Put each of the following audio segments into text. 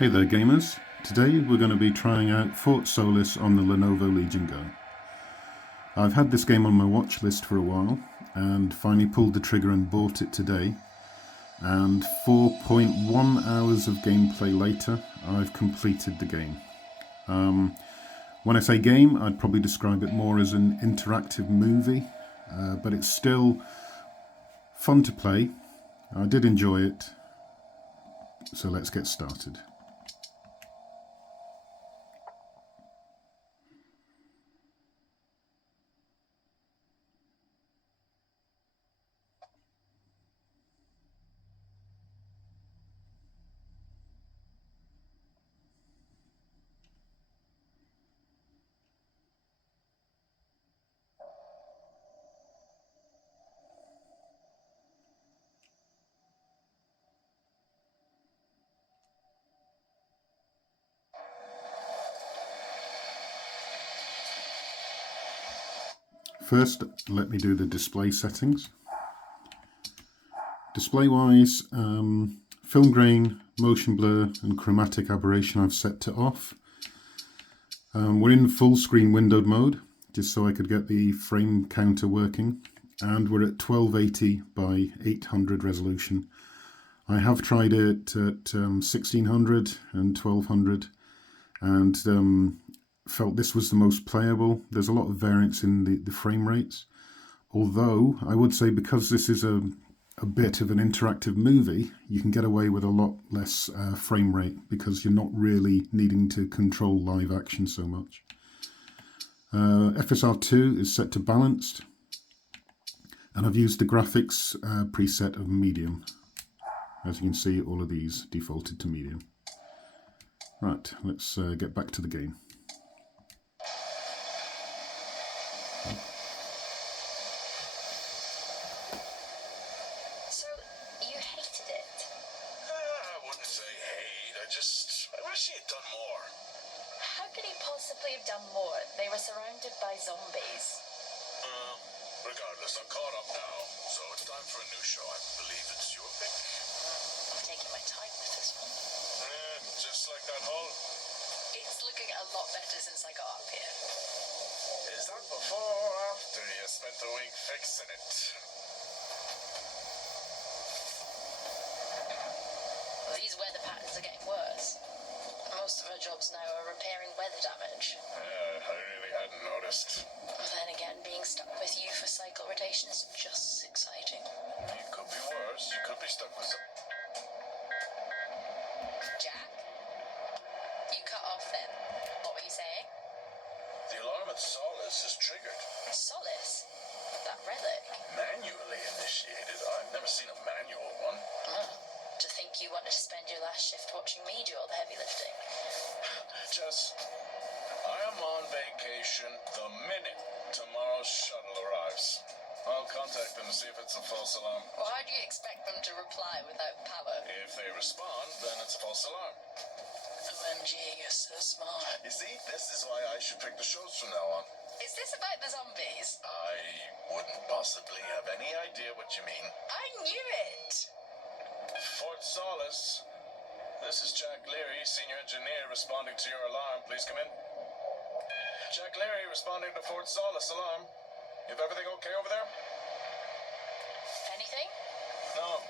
Hey there gamers, today we're going to be trying out Fort Solis on the Lenovo Legion Go. I've had this game on my watch list for a while and finally pulled the trigger and bought it today, and 4.1 hours of gameplay later I've completed the game. When I say game, I'd probably describe it more as an interactive movie, but it's still fun to play. I did enjoy it, so let's get started. First, let me do the display settings. Display-wise, film grain, motion blur and chromatic aberration I've set to off. We're in full screen windowed mode, just so I could get the frame counter working, and we're at 1280 by 800 resolution. I have tried it at 1600 and 1200 and felt this was the most playable. There's a lot of variance in the frame rates, although I would say because this is a bit of an interactive movie, you can get away with a lot less frame rate because you're not really needing to control live action so much. FSR2 is set to balanced, and I've used the graphics preset of medium. As you can see, all of these defaulted to medium. Right, let's get back to the game. So, you hated it? I wouldn't say hate, I wish he had done more. How could he possibly have done more? They were surrounded by zombies. Regardless, I'm caught up now, so it's time for a new show. I believe it's your pick. I'm taking my time with this one. Just like that hull. It's looking a lot better since I got up here. Is that before or after you spent a week fixing it? Well, these weather patterns are getting worse. Most of our jobs now are repairing weather damage. Yeah, I really hadn't noticed. Then again, being stuck with you for cycle rotation is just as exciting. It could be worse. You could be stuck with some... Jack? You cut off then. What were you saying? The alarm at Solis is triggered. Solis? That relic? Manually initiated. I've never seen a manual one. To think you wanted to spend your last shift watching me do all the heavy lifting. Jess, I am on vacation the minute tomorrow's shuttle arrives. I'll contact them to see if it's a false alarm. Well, how do you expect them to reply without power? If they respond, then it's a false alarm. OMG, you're so smart. You see, this is why I should pick the shows from now on. Is this about the zombies? I wouldn't possibly have any idea what you mean. I knew it! Fort Solis. This is Jack Leary, senior engineer, responding to your alarm. Please come in. Jack Leary responding to Fort Solis alarm. Is everything okay over there? Anything? No.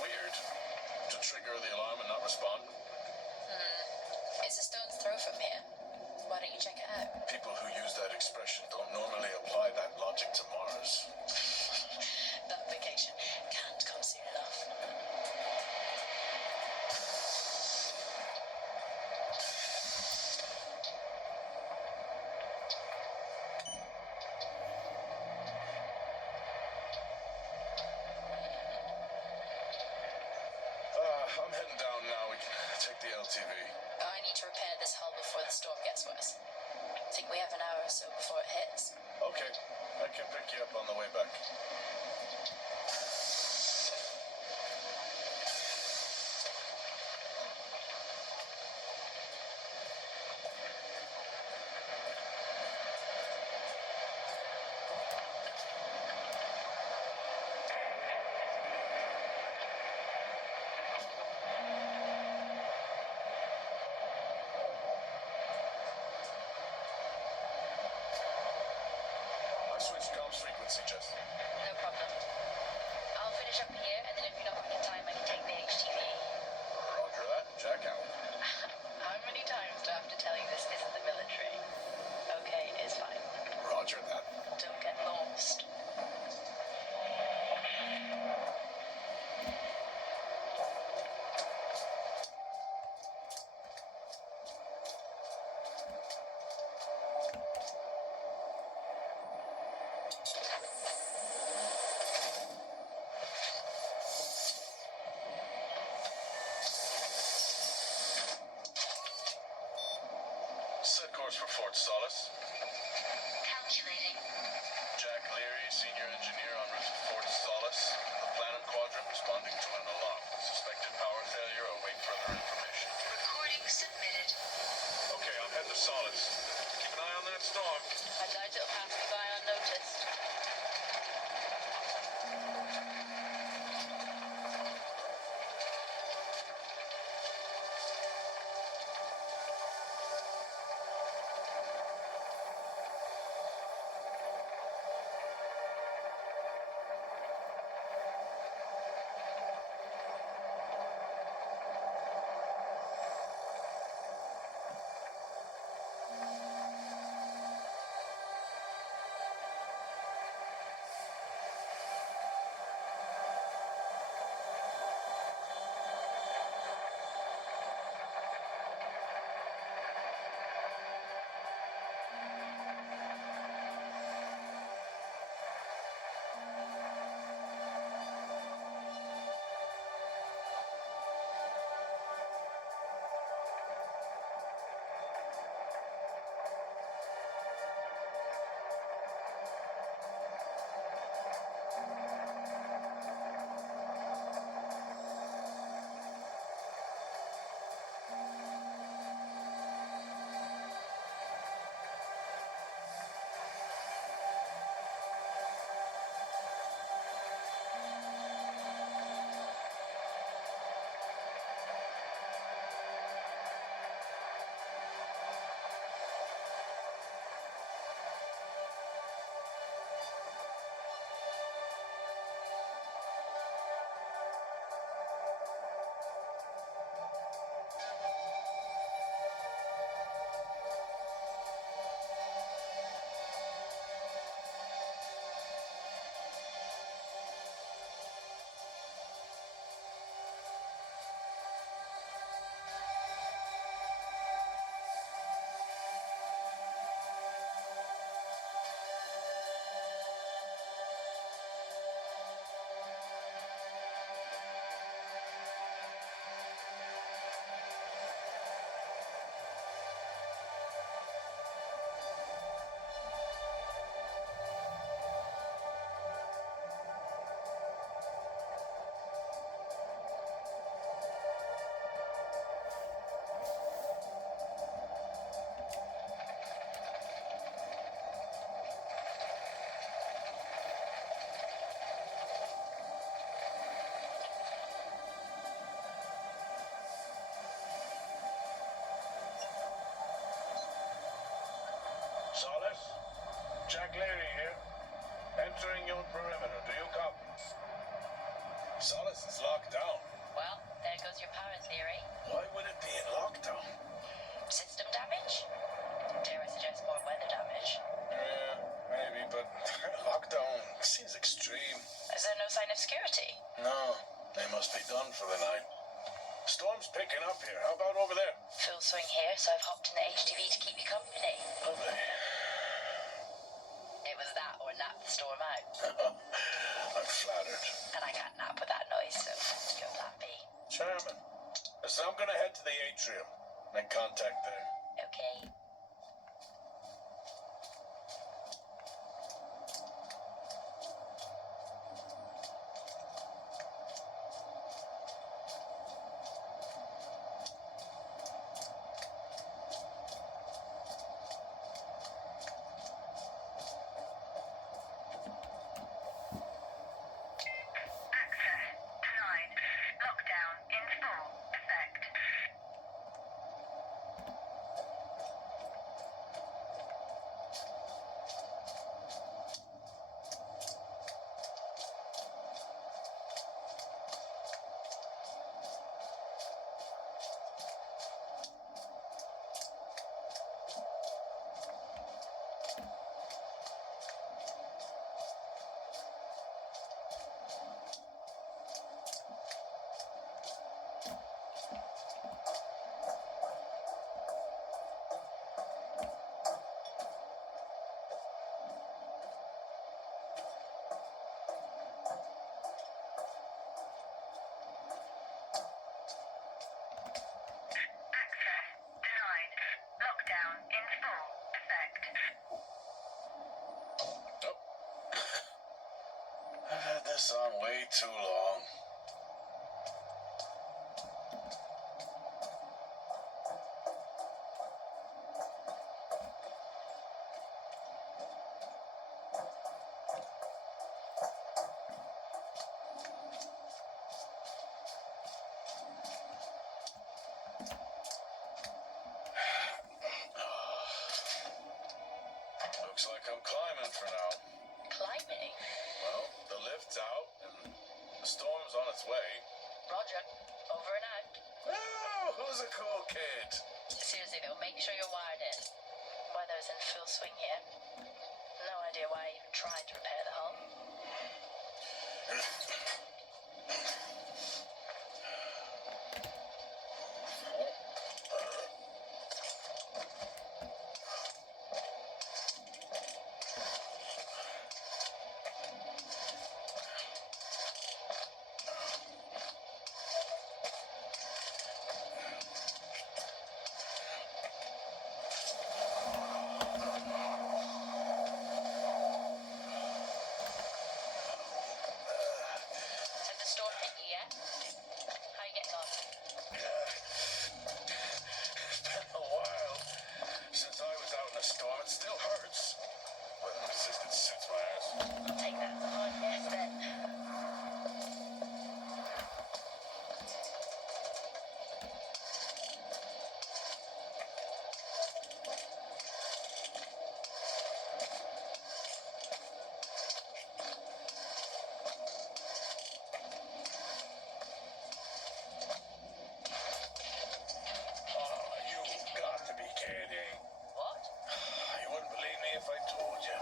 Weird. To trigger the alarm and not respond. It's a stone's throw from here. Why don't you check it out? People who use that expression don't normally apply that logic to Mars. That vacation can't come soon enough. I'm heading down now. We can take the LTV. I need to repair this hull before the storm gets worse. I think we have an hour or so before it hits. Okay. I can pick you up on the way back. switch comms frequency, Jess. No problem. I'll finish up here, and then if you're not back in time, I can take the HTV. Roger that. Jack out. How many times do I have to tell you this isn't the military? Okay, it's fine. Roger that. Don't get lost. Set course for Fort Solis. Calculating. Jack Leary, senior engineer en route to Fort Solis. The Planum Quadrant responding to an alarm. Suspected power failure. Await further information. Recording submitted. Okay, I'm heading to Solis. Keep an eye on that storm. I doubt it'll pass me by unnoticed. Solis? Jack Leary here. Entering your perimeter. Do you copy? Solis is locked down. Well, there goes your power theory. Why would it be in lockdown? System damage? Dare I suggest more weather damage? Yeah, maybe, but lockdown seems extreme. Is there no sign of security? No, they must be done for the night. Storm's picking up here. How about over there? Full swing here, so I've hopped in the HTV to keep you company. Lovely. It was that or nap the storm out. I'm flattered. And I can't nap with that noise, so you're plan B. Charming. So I'm gonna head to the atrium. Make contact there. Okay. this on way too long. Looks like I'm climbing for now. Climbing? Well, the lift's out and the storm's on its way. Roger. Over and out. Oh, who's a cool kid? Seriously though, make sure you're wired in. Weather's in full swing here. No idea why I even tried to repair the hull. Has the storm hit you yet? How are you getting on? It's been a while since I was out in a storm. It still hurts. Weather resistance suits my ass. I'll take that as a hard yes then. Oh, you've got to be kidding. What? You wouldn't believe me if I told you.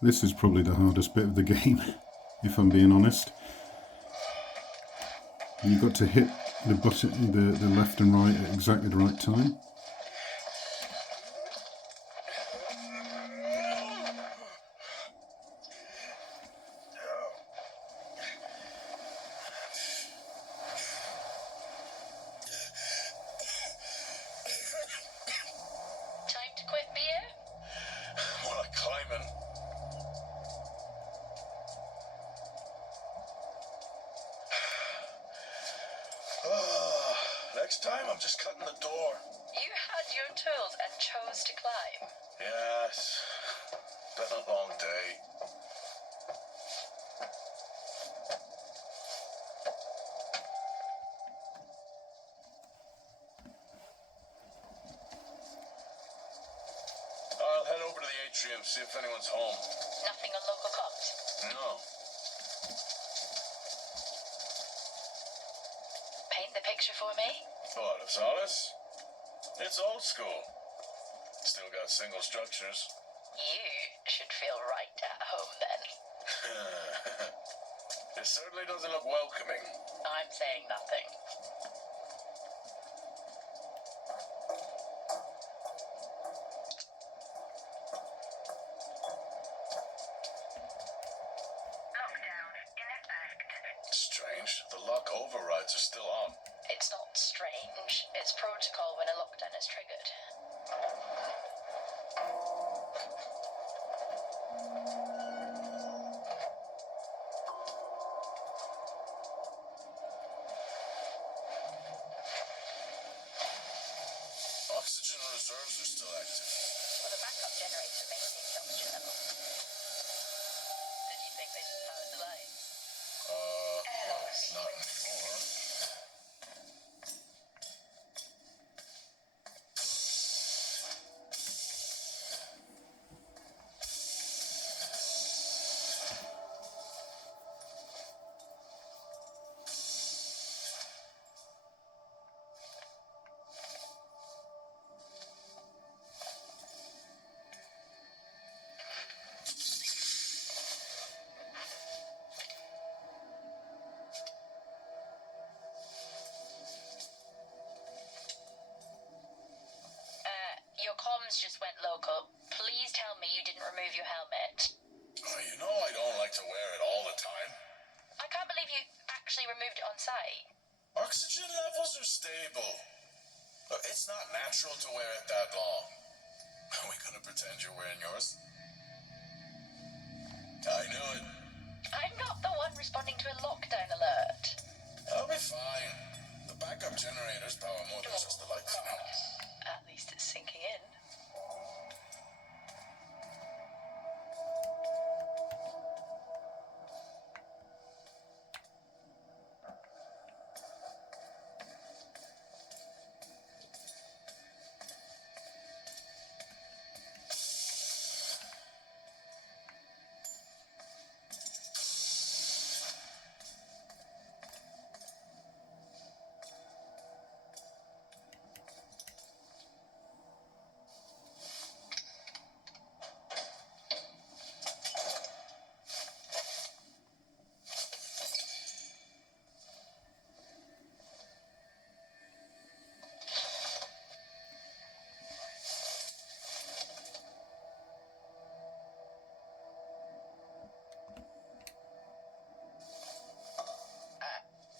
This is probably the hardest bit of the game, if I'm being honest. You've got to hit the button, the left and right at exactly the right time. Time to quit beer? More like climbing. Next time I'm just cutting the door. You had your tools and chose to climb. Yes. Been a long day. I'll head over to the atrium, see if anyone's home. Nothing on local comms. No. Paint the picture for me? Fort Solis? It's old school. Still got single structures. You should feel right at home then. It certainly doesn't look welcoming. I'm saying nothing. Lockdown in effect. Strange. The lock overrides are still on. It's not strange. It's protocol when a lockdown is triggered. Oxygen reserves are still active. Well, the backup generator maintains oxygen levels. Did you think they just powered the lights? Well, not anymore. voice just went local. Please tell me you didn't remove your helmet. Oh, you know I don't like to wear it all the time. I can't believe you actually removed it on site. Oxygen levels are stable. But it's not natural to wear it that long. Are we gonna pretend you're wearing yours? I knew it. I'm not the one responding to a lockdown alert. I'll be fine. The backup generators power more than just the lights now. At least it's sinking in.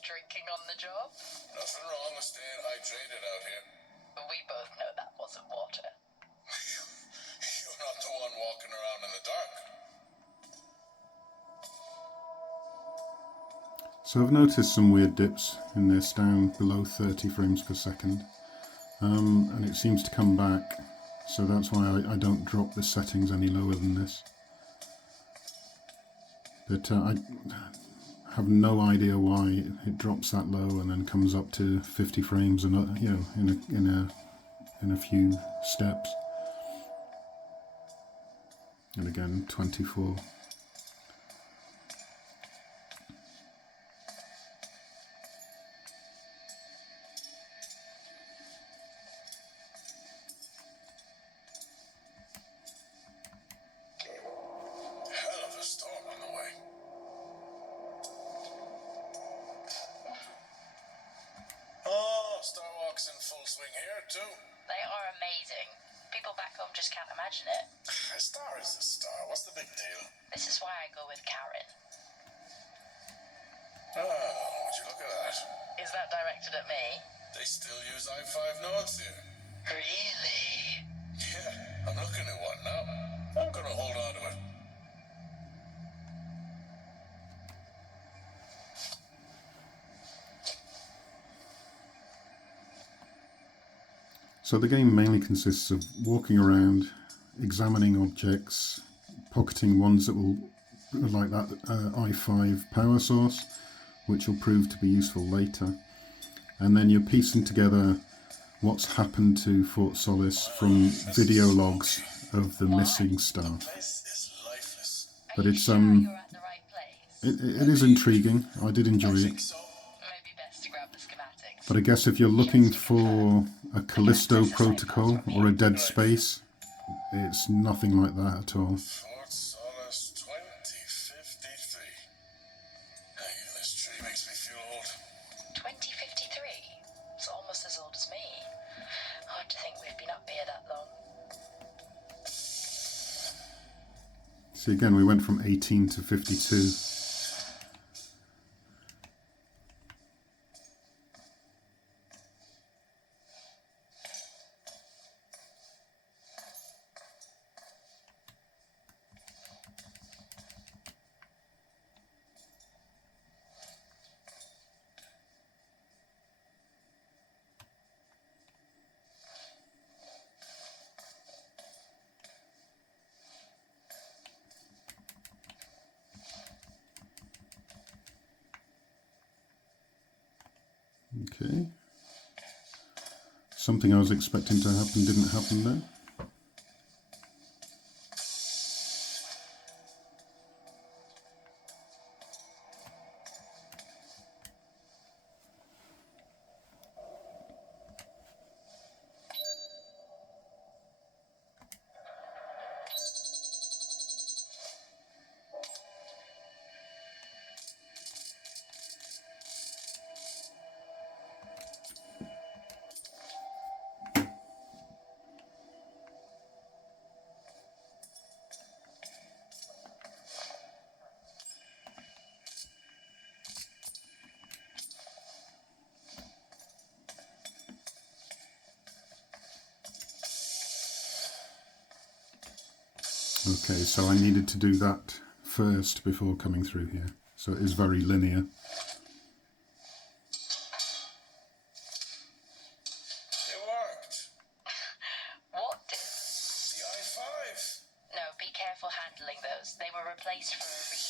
Drinking on the job? Nothing wrong with staying hydrated out here. We both know that wasn't water. You're not the one walking around in the dark. So I've noticed some weird dips in this down below 30 frames per second, and it seems to come back, so that's why I don't drop the settings any lower than this. But I have no idea why it drops that low and then comes up to 50 frames, and in a few steps, and again 24. Hell of a storm on the way. Oh, Starwalk's in full swing here, too. They are amazing. People back home just can't imagine it. A star is a star. What's the big deal? This is why I go with Karen. Oh, would you look at that? Is that directed at me? They still use i5 nodes here. Really? Yeah, I'm looking at one now. I'm gonna hold on to it. So the game mainly consists of walking around, examining objects, pocketing ones that will, like that i5 power source, which will prove to be useful later, and then you're piecing together what's happened to Fort Solis from video logs of the missing staff. This is lifeless. But Are you it's sure you're at the right place? it is intriguing. I did enjoy I it. think so. Maybe best to grab the schematics. But I guess if you're looking for a Callisto protocol or a Dead Space, it's nothing like that at all. Fort Solis 2053. Hey, this tree makes me feel old. 2053? It's almost as old as me. Hard to think we've been up here that long. See, again, we went from 18 to 52. Okay. Something I was expecting to happen didn't happen there. Okay, so I needed to do that first before coming through here. So it is very linear. It worked. What did? The I-5. No, be careful handling those. They were replaced for a reason.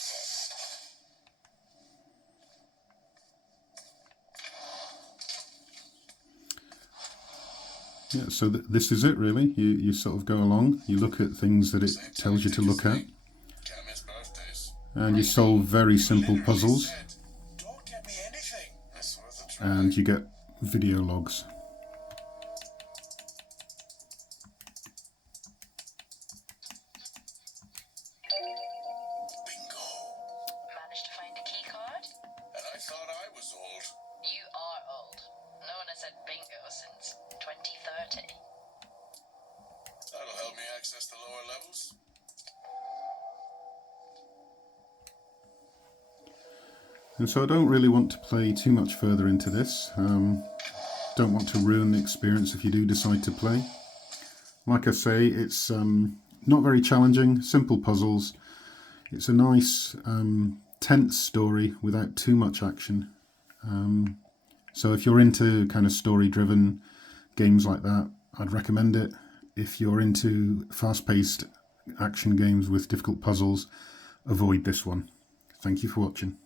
Yeah, so this is it really. You sort of go along, you look at things that it tells you to look at, Can't miss birthdays. and you solve very simple Literally puzzles, said, don't get me anything. It's worth a try. and you get video logs. Bingo. Managed to find a key card? And I thought I was old. You are old. No one has said bingo since 2030. That'll help me access the lower levels. And so I don't really want to play too much further into this. Don't want to ruin the experience if you do decide to play. Like I say, it's not very challenging, simple puzzles. It's a nice, tense story without too much action. So if you're into kind of story-driven games like that, I'd recommend it. If you're into fast-paced action games with difficult puzzles, avoid this one. Thank you for watching.